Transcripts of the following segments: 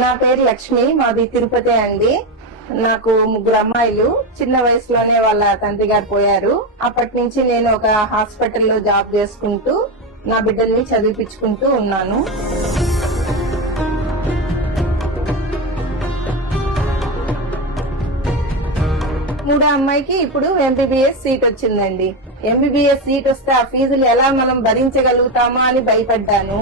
నా పేరు లక్ష్మి, మాది తిరుపతి అండి. నాకు 3 అమ్మాయిలు. చిన్న వయసులోనే వాళ్ళ తండ్రి గారు పోయారు. అప్పటి నుంచి నేను ఒక హాస్పిటల్లో జాబ్ చేసుకుంటూ నా బిడ్డల్ని చదివించుకుంటూ ఉన్నాను. మూడో అమ్మాయికి ఇప్పుడు ఎంబీబీఎస్ సీట్ వచ్చిందండి. ఎంబీబీఎస్ సీట్ వస్తే ఆ ఫీజులు ఎలా మనం భరించగలుగుతామా అని భయపడ్డాను.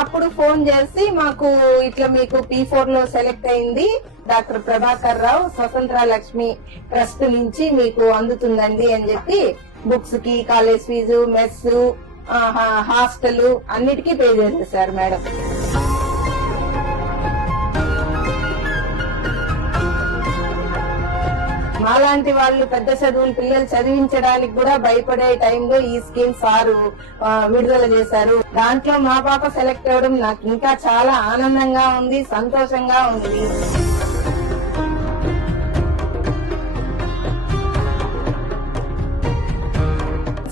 అప్పుడు ఫోన్ చేసి మాకు ఇట్లా మీకు P4 లో సెలెక్ట్ అయింది, డాక్టర్ ప్రభాకర్ రావు స్వతంత్ర లక్ష్మి ట్రస్ట్ నుంచి మీకు అందుతుందండి అని చెప్పి బుక్స్ కి, కాలేజ్ ఫీజు, మెస్, హాస్టల్ అన్నిటికీ పే చేసేసారు మేడం. మాలాంటి వాళ్ళు పెద్ద చదువులు పిల్లలు చదివించడానికి కూడా భయపడే టైంలో ఈ స్కీమ్ సారు విడుదల చేశారు. దాంట్లో మా పాప సెలెక్ట్ అవ్వడం నాకు ఇంకా చాలా ఆనందంగా ఉంది, సంతోషంగా ఉంది.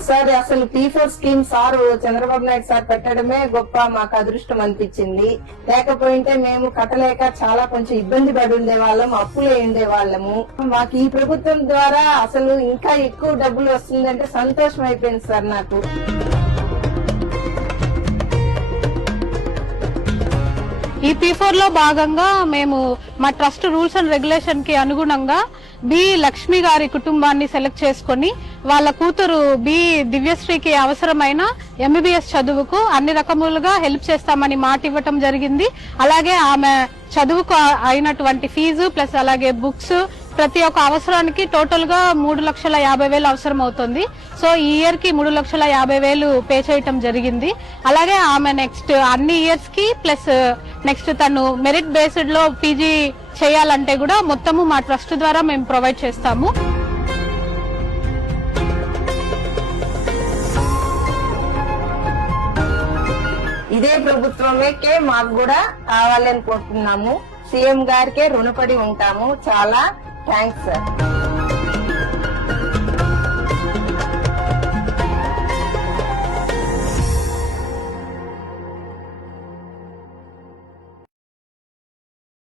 సార్ అసలు P4 scheme sir Chandrababu Naidu sir పెట్టడమే గొప్ప, మాకు అదృష్టం అనిపించింది. లేకపోయింటే మేము కట్టలేక చాలా కొంచెం ఇబ్బంది పడి ఉండేవాళ్ళం, అప్పులు ఉండేవాళ్ళము. మాకు ఈ ప్రభుత్వం ద్వారా అసలు ఇంకా ఎక్కువ డబ్బులు వస్తుందంటే సంతోషం అయిపోయింది సార్ నాకు. ఈ P4 లో భాగంగా మేము మా ట్రస్ట్ రూల్స్ అండ్ రెగ్యులేషన్ కి అనుగుణంగా బి లక్ష్మి గారి కుటుంబాన్ని సెలెక్ట్ చేసుకుని వాళ్ళ కూతురు బి దివ్యశ్రీకి అవసరమైన ఎంబీబీఎస్ చదువుకు అన్ని రకములుగా హెల్ప్ చేస్తామని మాట ఇవ్వటం జరిగింది. అలాగే ఆమె చదువుకు అయినటువంటి ఫీజు ప్లస్ అలాగే బుక్స్ ప్రతి ఒక్క అవసరానికి టోటల్ గా 3,50,000 అవసరం అవుతుంది. సో ఈ ఇయర్ కి 3,50,000 పే చేయటం జరిగింది. అలాగే ఆమె నెక్స్ట్ అన్ని ఇయర్స్ కి ప్లస్ నెక్స్ట్ తను మెరిట్ బేస్డ్ లో పీజీ చేయాలంటే కూడా మొత్తము మా ట్రస్ట్ ద్వారా మేము ప్రొవైడ్ చేస్తాము. ఇదే ప్రభుత్వమే మాకు కూడా కావాలని కోరుతున్నాము. సీఎం గారికే రుణపడి ఉంటాము. చాలా థ్యాంక్స్ సార్.